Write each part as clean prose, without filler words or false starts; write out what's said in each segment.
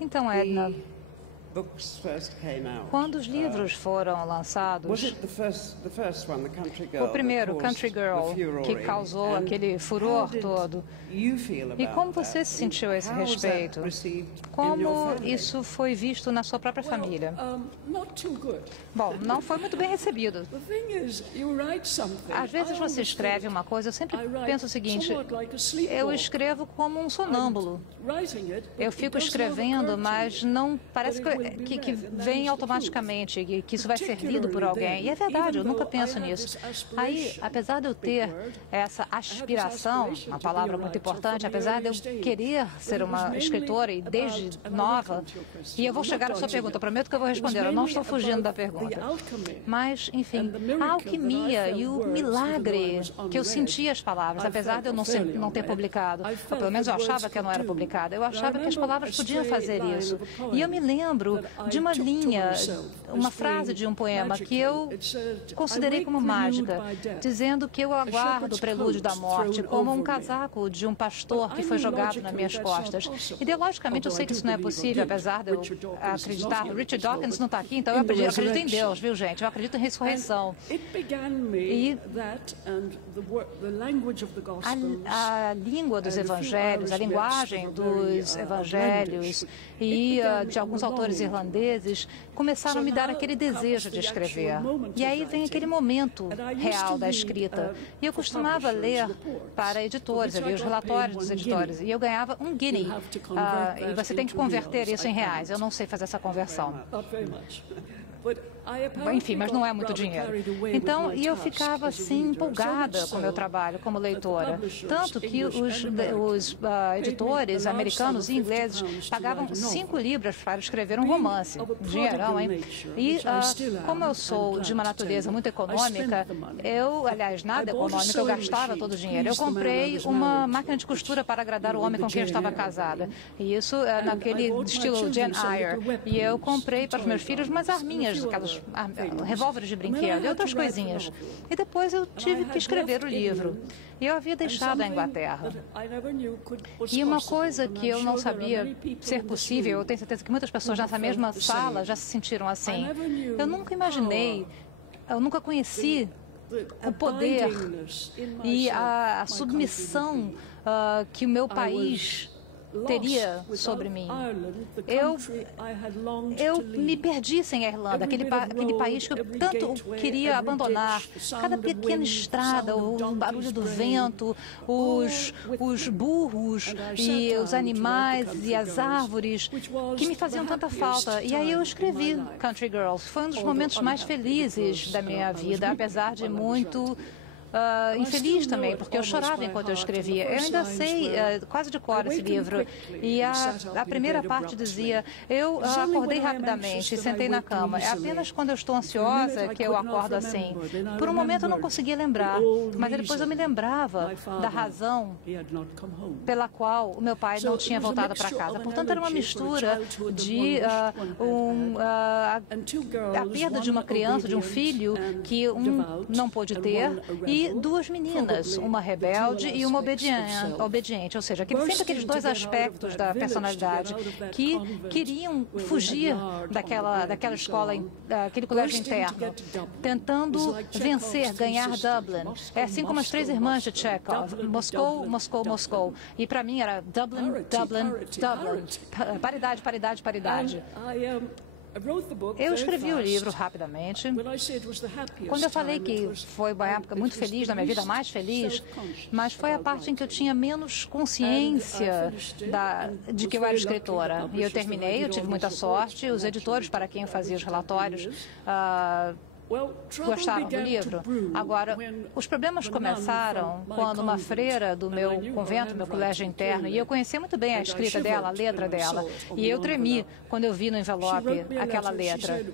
Então, Edna, quando os livros foram lançados, o primeiro, Country Girl, que causou aquele furor todo, e como você se sentiu a esse respeito? Como isso foi visto na sua própria família? Bom, não foi muito bem recebido. Às vezes você escreve uma coisa, eu sempre penso o seguinte, eu escrevo como um sonâmbulo. Eu fico escrevendo, mas não parece que vem automaticamente, que isso vai ser lido por alguém. E é verdade, eu nunca penso nisso. Aí, apesar de eu ter essa aspiração, uma palavra muito importante, apesar de eu querer ser uma escritora e desde nova, e eu vou chegar à sua pergunta, eu prometo que eu vou responder, eu não estou fugindo da pergunta. Mas, enfim, a alquimia e o milagre que eu sentia as palavras, apesar de eu não ter publicado, ou pelo menos eu achava que eu não era publicada, eu achava que as palavras podiam fazer isso. E eu me lembro de uma linha, uma frase de um poema que eu considerei como mágica, dizendo que eu aguardo o prelúdio da morte como um casaco de um pastor que foi jogado nas minhas costas. Ideologicamente, eu sei que isso não é possível, apesar de eu acreditar. Richard Dawkins não está aqui, então eu acredito em Deus, viu, gente? Eu acredito em ressurreição. E a língua dos evangelhos, a linguagem dos evangelhos e de alguns autores irlandeses começaram a me dar aquele desejo de escrever. E aí vem aquele momento real da escrita. E eu costumava ler para editores, eu lia os relatórios dos editores, e eu ganhava um guinea. E você tem que converter isso em reais. Eu não sei fazer essa conversão. Enfim, mas não é muito dinheiro. Então, e eu ficava assim empolgada com o meu trabalho como leitora. Tanto que os editores americanos e ingleses pagavam 5 libras para escrever um romance. Dinheirão, hein? E como eu sou de uma natureza muito econômica, aliás, nada econômica, eu gastava todo o dinheiro. Eu comprei uma máquina de costura para agradar o homem com quem eu estava casada. E isso naquele estilo Jane Eyre. E eu comprei para os meus filhos umas arminhas, aquelas revólveres de brinquedo e outras coisinhas. E depois eu tive que escrever o livro. E eu havia deixado a Inglaterra. E uma coisa que eu não sabia ser possível, eu tenho certeza que muitas pessoas nessa mesma sala já se sentiram assim. Eu nunca imaginei, eu nunca conheci o poder e a submissão que o meu país teria sobre mim. Eu me perdi sem a Irlanda, aquele país que eu tanto queria abandonar. Cada pequena estrada, o barulho do vento, os burros e os animais e as árvores que me faziam tanta falta. E aí eu escrevi Country Girls. Foi um dos momentos mais felizes da minha vida, apesar de muito infeliz também, porque eu chorava enquanto eu escrevia. Eu ainda sei quase de cor esse livro. E a primeira parte dizia, eu acordei rapidamente e sentei na cama. É apenas quando eu estou ansiosa que eu acordo assim. Por um momento eu não conseguia lembrar, mas depois eu me lembrava da razão pela qual o meu pai não tinha voltado para casa. Portanto, era uma mistura de a perda de uma criança, de um filho que não pôde ter, e 2 meninas, uma rebelde e uma obediente, ou seja, sempre aqueles 2 aspectos da personalidade que queriam fugir daquela escola, daquele colégio interno, tentando vencer, ganhar Dublin. É assim como as 3 irmãs de Chekhov, Moscou, Moscou, Moscou. E para mim era Dublin, Dublin, Dublin. Paridade, paridade, paridade. Eu escrevi o livro rapidamente. Quando eu falei que foi uma época muito feliz, na minha vida mais feliz, mas foi a parte em que eu tinha menos consciência de que eu era escritora. E eu terminei, eu tive muita sorte. Os editores para quem eu fazia os relatórios gostaram do livro. Agora, os problemas começaram quando uma freira do meu convento, meu colégio interno, e eu conhecia muito bem a escrita dela, a letra dela, e eu tremi quando eu vi no envelope aquela letra.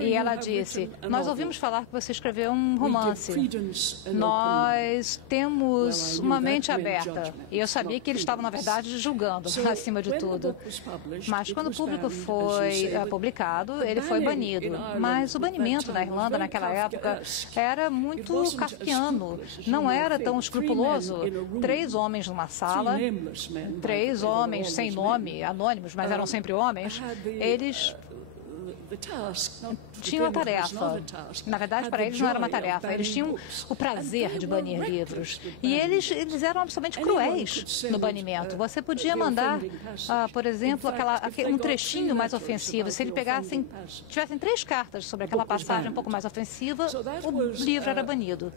E ela disse, nós ouvimos falar que você escreveu um romance. Nós temos uma mente aberta. E eu sabia que eles estavam, na verdade, julgando, acima de tudo. Mas quando o público foi publicado, ele foi banido. Mas o banimento na Irlanda Irlanda naquela época era muito kafkiano, não era tão escrupuloso. 3 homens numa sala, 3 homens sem nome, anônimos, mas eram sempre homens, eles tinham a tarefa. Na verdade, para eles não era uma tarefa. Eles tinham o prazer de banir livros. E eles eram absolutamente cruéis no banimento. Você podia mandar, por exemplo, um trechinho mais ofensivo. Se eles tivessem 3 cartas sobre aquela passagem um pouco mais ofensiva, o livro era banido.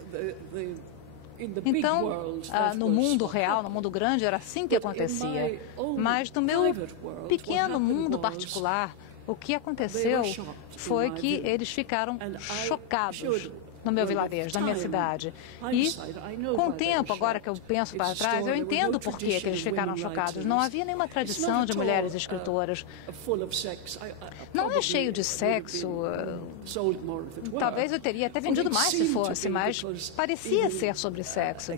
Então, no mundo real, no mundo grande, era assim que acontecia. Mas no meu pequeno mundo particular, o que aconteceu foi que eles ficaram chocados no meu vilarejo, na minha cidade. E, com o tempo, agora que eu penso para trás, eu entendo por que eles ficaram chocados. Não havia nenhuma tradição de mulheres escritoras. Não é cheio de sexo. Talvez eu teria até vendido mais se fosse, mas parecia ser sobre sexo.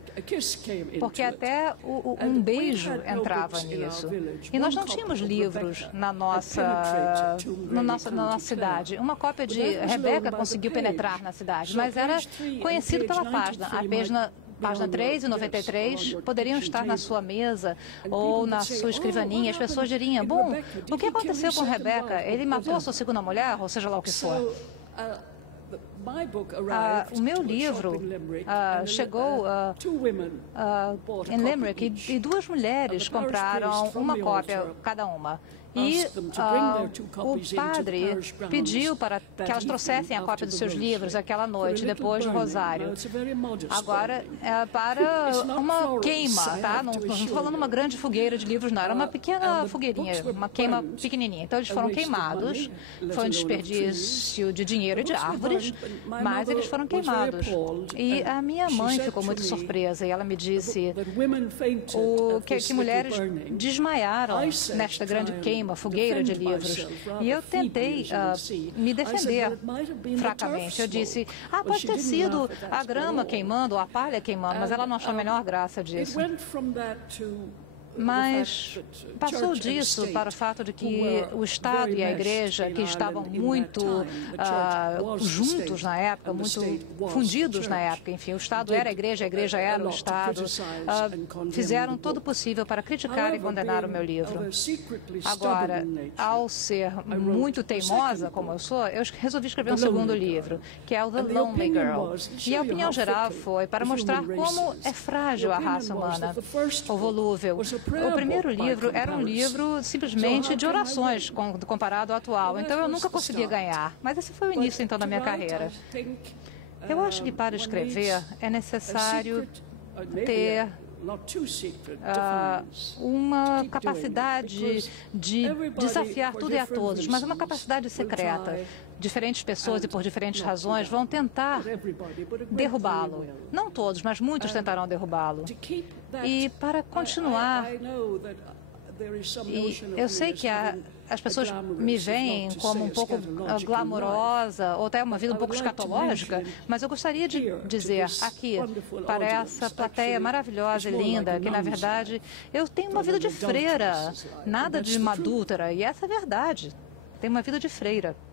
Porque até um beijo entrava nisso. E nós não tínhamos livros na nossa cidade. Uma cópia de Rebecca conseguiu penetrar na cidade, mas era conhecido pela página. A página 3 e 93 poderiam estar na sua mesa ou na sua escrivaninha. As pessoas diriam, bom, o que aconteceu com Rebecca? Ele matou a sua segunda mulher, ou seja lá o que for. O meu livro chegou em Limerick e 2 mulheres compraram uma cópia cada uma. E o padre pediu para que elas trouxessem a cópia dos seus livros aquela noite, depois do rosário. Agora, para uma queima, tá? Não estou falando uma grande fogueira de livros, não. Era uma pequena fogueirinha, uma queima pequenininha. Então, eles foram queimados. Foi um desperdício de dinheiro e de árvores, mas eles foram queimados. E a minha mãe ficou muito surpresa e ela me disse que mulheres desmaiaram nesta grande queima, fogueira de livros. E eu tentei me defender fracamente. Eu disse, pode ter sido a grama queimando, ou a palha queimando, mas ela não achou a menor graça disso. Mas passou disso para o fato de que o Estado e a Igreja, que estavam muito juntos na época, muito fundidos na época, enfim, o Estado era a Igreja era o Estado, fizeram todo o possível para criticar e condenar o meu livro. Agora, ao ser muito teimosa, como eu sou, eu resolvi escrever um segundo livro, que é o The Lonely Girl. E a opinião geral foi para mostrar como é frágil a raça humana, ou volúvel. O primeiro livro era um livro simplesmente de orações comparado ao atual, então eu nunca conseguia ganhar. Mas esse foi o início, então, da minha carreira. Eu acho que para escrever é necessário ter uma capacidade de desafiar tudo e a todos, mas uma capacidade secreta. Diferentes pessoas e por diferentes razões vão tentar derrubá-lo. Não todos, mas muitos tentarão derrubá-lo. E para continuar, eu sei que as pessoas me veem como um pouco glamourosa ou até uma vida um pouco escatológica, mas eu gostaria de dizer aqui, para essa plateia maravilhosa e linda, que na verdade eu tenho uma vida de freira, nada de uma adúltera, e essa é a verdade. Tenho uma vida de freira.